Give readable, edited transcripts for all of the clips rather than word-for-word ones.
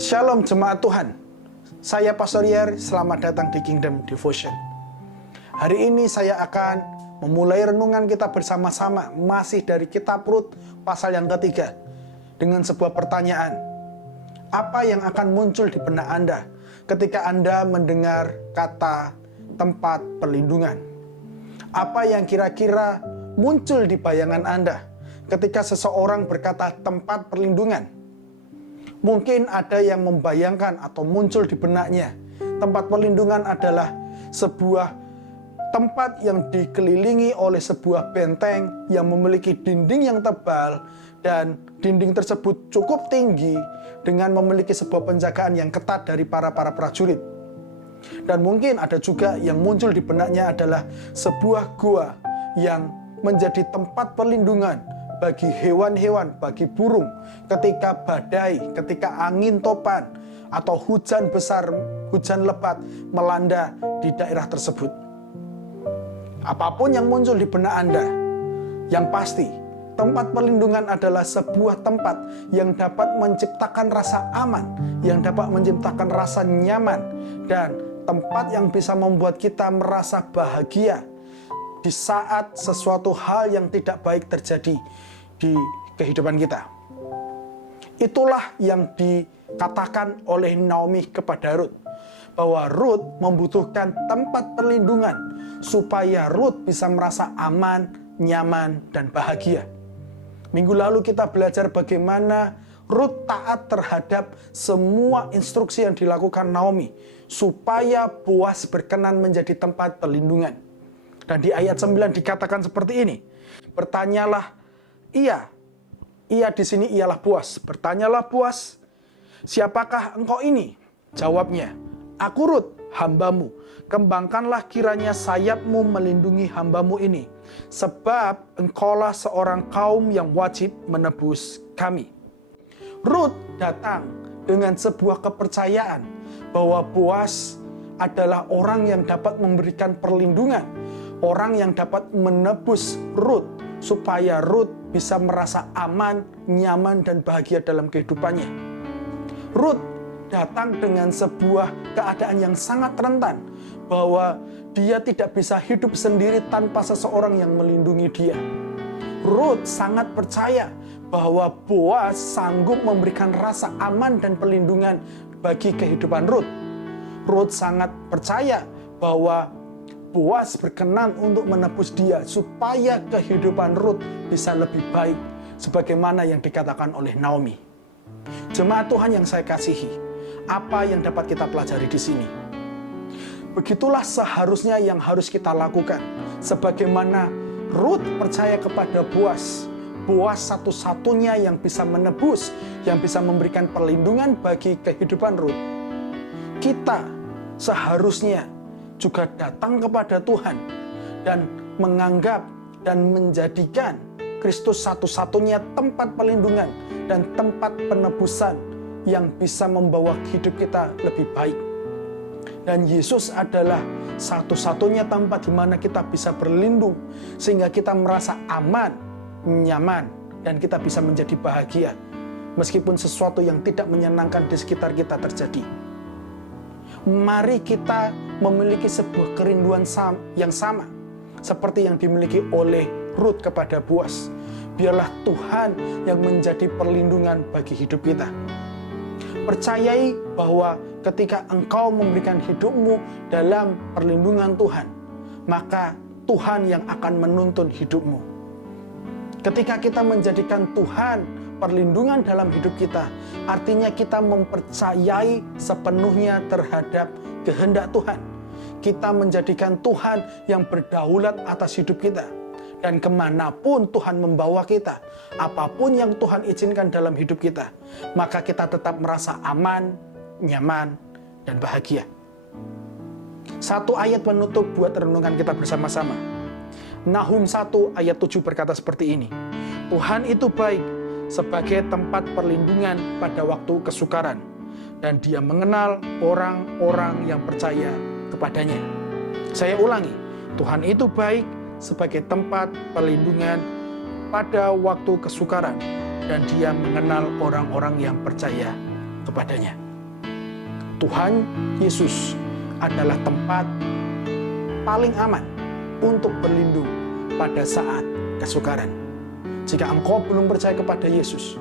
Shalom jemaat Tuhan. Saya Pastor Yer, selamat datang di Kingdom Devotion. Hari ini saya akan memulai renungan kita bersama-sama masih dari kitab Rut pasal yang ketiga dengan sebuah pertanyaan. Apa yang akan muncul di benak Anda ketika Anda mendengar kata tempat perlindungan? Apa yang kira-kira muncul di bayangan Anda ketika seseorang berkata tempat perlindungan? Mungkin ada yang membayangkan atau muncul di benaknya, tempat perlindungan adalah sebuah tempat yang dikelilingi oleh sebuah benteng yang memiliki dinding yang tebal, dan dinding tersebut cukup tinggi dengan memiliki sebuah penjagaan yang ketat dari para prajurit. Dan mungkin ada juga yang muncul di benaknya adalah sebuah gua yang menjadi tempat perlindungan bagi hewan-hewan, bagi burung ketika badai, ketika angin topan atau hujan besar, hujan lebat melanda di daerah tersebut. Apapun yang muncul di benak Anda, yang pasti tempat perlindungan adalah sebuah tempat yang dapat menciptakan rasa aman, yang dapat menciptakan rasa nyaman, dan tempat yang bisa membuat kita merasa bahagia di saat sesuatu hal yang tidak baik terjadi di kehidupan kita. Itulah yang dikatakan oleh Naomi kepada Rut, bahwa Rut membutuhkan tempat perlindungan supaya Rut bisa merasa aman, nyaman, dan bahagia. Minggu lalu kita belajar bagaimana Rut taat terhadap semua instruksi yang dilakukan Naomi supaya Boas berkenan menjadi tempat perlindungan. Dan di ayat 9 dikatakan seperti ini. Bertanyalah ia di sini ialah Boas. Bertanyalah Boas, siapakah engkau ini? Jawabnya, aku Rut, hambamu. Kembangkanlah kiranya sayapmu melindungi hambamu ini, sebab engkaulah seorang kaum yang wajib menebus kami. Rut datang dengan sebuah kepercayaan bahwa Boas adalah orang yang dapat memberikan perlindungan, orang yang dapat menebus Rut supaya Rut bisa merasa aman, nyaman, dan bahagia dalam kehidupannya. Rut datang dengan sebuah keadaan yang sangat rentan, bahwa dia tidak bisa hidup sendiri tanpa seseorang yang melindungi dia. Rut sangat percaya bahwa Boas sanggup memberikan rasa aman dan perlindungan bagi kehidupan Rut. Rut sangat percaya bahwa Boas berkenan untuk menebus dia supaya kehidupan Rut bisa lebih baik, sebagaimana yang dikatakan oleh Naomi. Jemaat Tuhan yang saya kasihi, apa yang dapat kita pelajari di sini? Begitulah seharusnya yang harus kita lakukan. Sebagaimana Rut percaya kepada Boas, Boas satu-satunya yang bisa menebus, yang bisa memberikan perlindungan bagi kehidupan Rut. Kita seharusnya juga datang kepada Tuhan dan menganggap dan menjadikan Kristus satu-satunya tempat perlindungan dan tempat penebusan yang bisa membawa hidup kita lebih baik. Dan Yesus adalah satu-satunya tempat di mana kita bisa berlindung sehingga kita merasa aman, nyaman, dan kita bisa menjadi bahagia meskipun sesuatu yang tidak menyenangkan di sekitar kita terjadi. Mari kita memiliki sebuah kerinduan yang sama seperti yang dimiliki oleh Rut kepada Boas. Biarlah Tuhan yang menjadi perlindungan bagi hidup kita. Percayai bahwa ketika engkau memberikan hidupmu dalam perlindungan Tuhan, maka Tuhan yang akan menuntun hidupmu. Ketika kita menjadikan Tuhan perlindungan dalam hidup kita, artinya kita mempercayai sepenuhnya terhadap kehendak Tuhan. Kita menjadikan Tuhan yang berdaulat atas hidup kita. Dan kemanapun Tuhan membawa kita, apapun yang Tuhan izinkan dalam hidup kita, maka kita tetap merasa aman, nyaman, dan bahagia. Satu ayat penutup buat renungan kita bersama-sama. Nahum 1 ayat 7 berkata seperti ini. Tuhan itu baik sebagai tempat perlindungan pada waktu kesukaran, dan Dia mengenal orang-orang yang percaya kepadanya. Saya ulangi, Tuhan itu baik sebagai tempat perlindungan pada waktu kesukaran, dan Dia mengenal orang-orang yang percaya kepadanya. Tuhan Yesus adalah tempat paling aman untuk berlindung pada saat kesukaran. Jika engkau belum percaya kepada Yesus,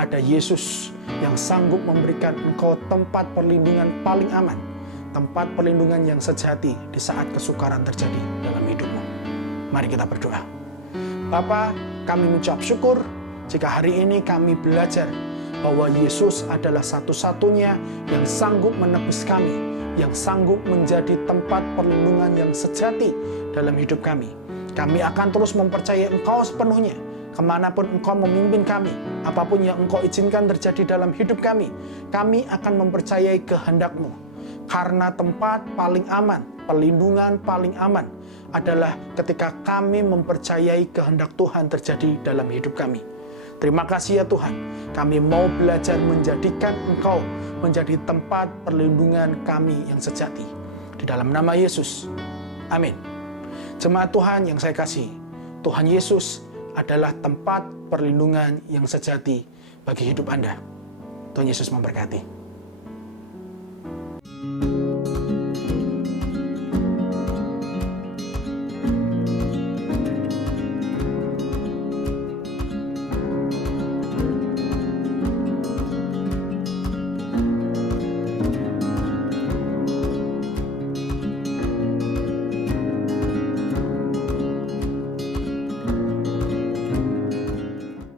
ada Yesus yang sanggup memberikan engkau tempat perlindungan paling aman, tempat perlindungan yang sejati di saat kesukaran terjadi dalam hidupmu. Mari kita berdoa. Bapa, kami mengucap syukur jika hari ini kami belajar bahwa Yesus adalah satu-satunya yang sanggup menebus kami, yang sanggup menjadi tempat perlindungan yang sejati dalam hidup kami. Kami akan terus mempercayai Engkau sepenuhnya, kemanapun Engkau memimpin kami, apapun yang Engkau izinkan terjadi dalam hidup kami akan mempercayai kehendak-Mu. Karena tempat paling aman, perlindungan paling aman adalah ketika kami mempercayai kehendak Tuhan terjadi dalam hidup kami. Terima kasih ya Tuhan, kami mau belajar menjadikan Engkau menjadi tempat perlindungan kami yang sejati. Di dalam nama Yesus, amin. Jemaat Tuhan yang saya kasih, Tuhan Yesus adalah tempat perlindungan yang sejati bagi hidup Anda. Tuhan Yesus memberkati.